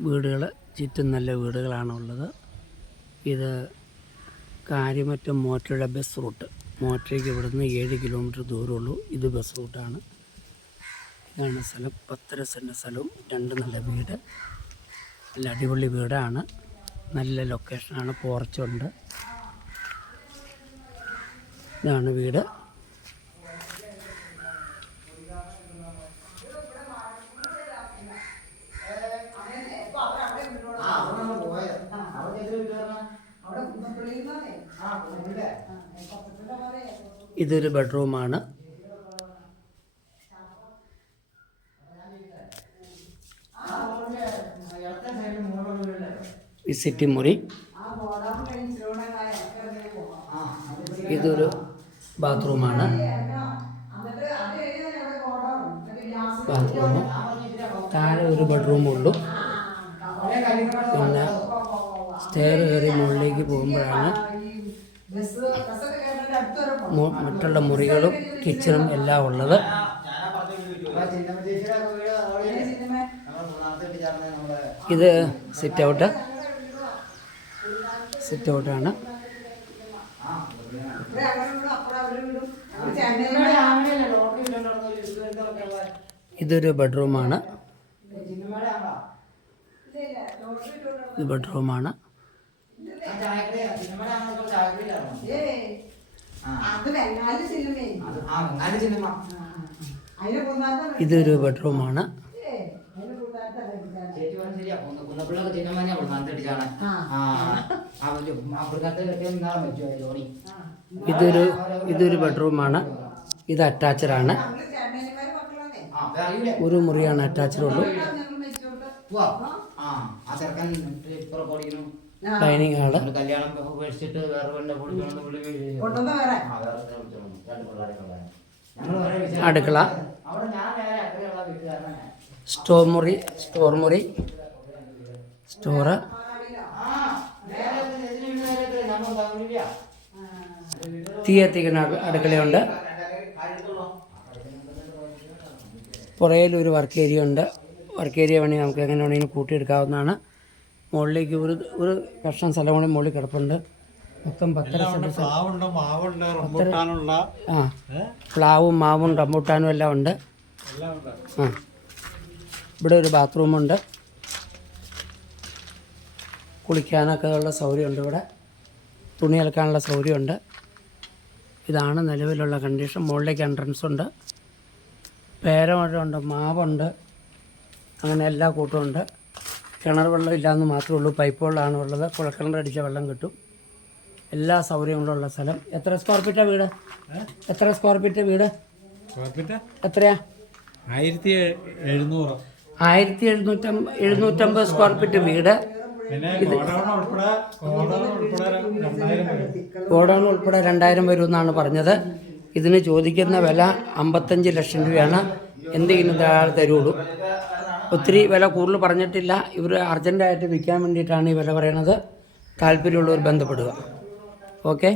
വീടുകൾ ചുറ്റും നല്ല വീടുകളാണുള്ളത്. ഇത് കാര്യമറ്റം മോറ്റയുടെ ബസ് റൂട്ട്. മോറ്റയ്ക്ക് ഇവിടുന്ന് ഏഴ് കിലോമീറ്റർ ദൂരമുള്ളൂ. ഇത് ബസ് റൂട്ടാണ്. ഇതാണ് സ്ഥലം. പത്തര സെന്റ് സ്ഥലവും രണ്ട് നല്ല വീട്. നല്ല അടിപൊളി വീടാണ്. നല്ല ലൊക്കേഷനാണ്. പോർച്ചുണ്ട്. ഇതാണ് വീട്. ഇതൊരു ബെഡ്റൂമാണ്. വിസിറ്റ് മുറി. ഇതൊരു ബാത്റൂമാണ്. ബാത്റൂം. താഴെ ഒരു ബെഡ്റൂമുള്ളൂ പിന്നെ സ്റ്റെയർ കയറി മുകളിലേക്ക് പോകുമ്പോഴാണ് മറ്റുള്ള മുറികളും കിച്ചണും എല്ലാം ഉള്ളത്. ഇത് സിറ്റ് ഔട്ട് സിറ്റ് ഔട്ടാണ് ഇതൊരു ബെഡ്റൂമാണ് ഇത് ബെഡ്റൂമാണ് ഇതൊരു ബെഡ്റൂമാണ്. ഇതൊരു ഇതൊരു ബെഡ്റൂമാണ്. ഇത് അറ്റാച്ച്ഡ് ആണ്. നമ്മൾ ചേട്ടന്മാര് മക്കളാണേ. ഒരു മുറിയാണ് അറ്റാച്ച്ഡ് ഉള്ളൂ. ഞങ്ങൾ വെച്ചോട്ട് ഡൈനിങ് ഹാൾ കല്യാണം ഉപേക്ഷിച്ചിട്ട് വേറെ അടുക്കള. സ്റ്റോർ മുറി സ്റ്റോർ മുറി. സ്റ്റോറ്. തീ എത്തിക്കുന്ന അടു- അടുക്കളയുണ്ട്. പുറയിൽ ഒരു വർക്ക് ഏരിയ ഉണ്ട്. വർക്ക് ഏരിയ വേണമെങ്കിൽ നമുക്ക് എങ്ങനെ വേണമെങ്കിലും കൂട്ടിയെടുക്കാവുന്നതാണ്. മുകളിലേക്ക് ഒരു ഒരു കഷ്ണം സ്ഥലം കൂടി മുകളിൽ കിടപ്പുണ്ട്. മൊത്തം പത്തര സെന്റ് സ്ഥലം. ആ പ്ലാവും മാവും റംബൂട്ടാനും എല്ലാം ഉണ്ട്. ഉണ്ട്. ആ ഇവിടെ ഒരു ബാത്റൂമുണ്ട് കുളിക്കാനൊക്കെ ഉള്ള സൗകര്യമുണ്ട് ഇവിടെ. തുണി അലക്കാനുള്ള സൗകര്യമുണ്ട്. ഇതാണ് നിലവിലുള്ള കണ്ടീഷൻ മുകളിലേക്ക് എൻട്രൻസ് ഉണ്ട്. പേരമഴയുണ്ട് മാവുണ്ട്. അങ്ങനെ എല്ലാ കൂട്ടമുണ്ട് ഉണ്ട്. കിണർ വെള്ളം ഇല്ലയെന്ന് മാത്രമേ ഉള്ളൂ പൈപ്പ് വെള്ളമാണ് ഉള്ളത്. കുഴക്കിണർ അടിച്ച വെള്ളം കിട്ടും. എല്ലാ സൗകര്യങ്ങളുള്ള സ്ഥലം. എത്ര സ്ക്വയർ ഫീറ്റാ വീട്? എത്ര സ്ക്വയർ ഫീറ്റ് വീട്? എത്രയാ? ആയിരത്തി എഴുന്നൂറ്. ആയിരത്തി എഴുന്നൂറ്റം എഴുന്നൂറ്റമ്പത് സ്ക്വയർ ഫീറ്റ് വീട്. ഗോഡൗൺ ഉൾപ്പെടെ രണ്ടായിരം വരും. എന്നാണ് പറഞ്ഞത്. ഇതിന് ചോദിക്കുന്ന വില അമ്പത്തഞ്ച് ലക്ഷം രൂപയാണ്. എന്തെങ്കിലും തരുള്ളൂ. ഒത്തിരി വില കൂടുതൽ പറഞ്ഞിട്ടില്ല. ഇവർ അർജന്റായിട്ട് വിൽക്കാൻ വേണ്ടിയിട്ടാണ് ഈ വില പറയണത്. താല്പര്യമുള്ളവർ ബന്ധപ്പെടുക. ഓക്കെ?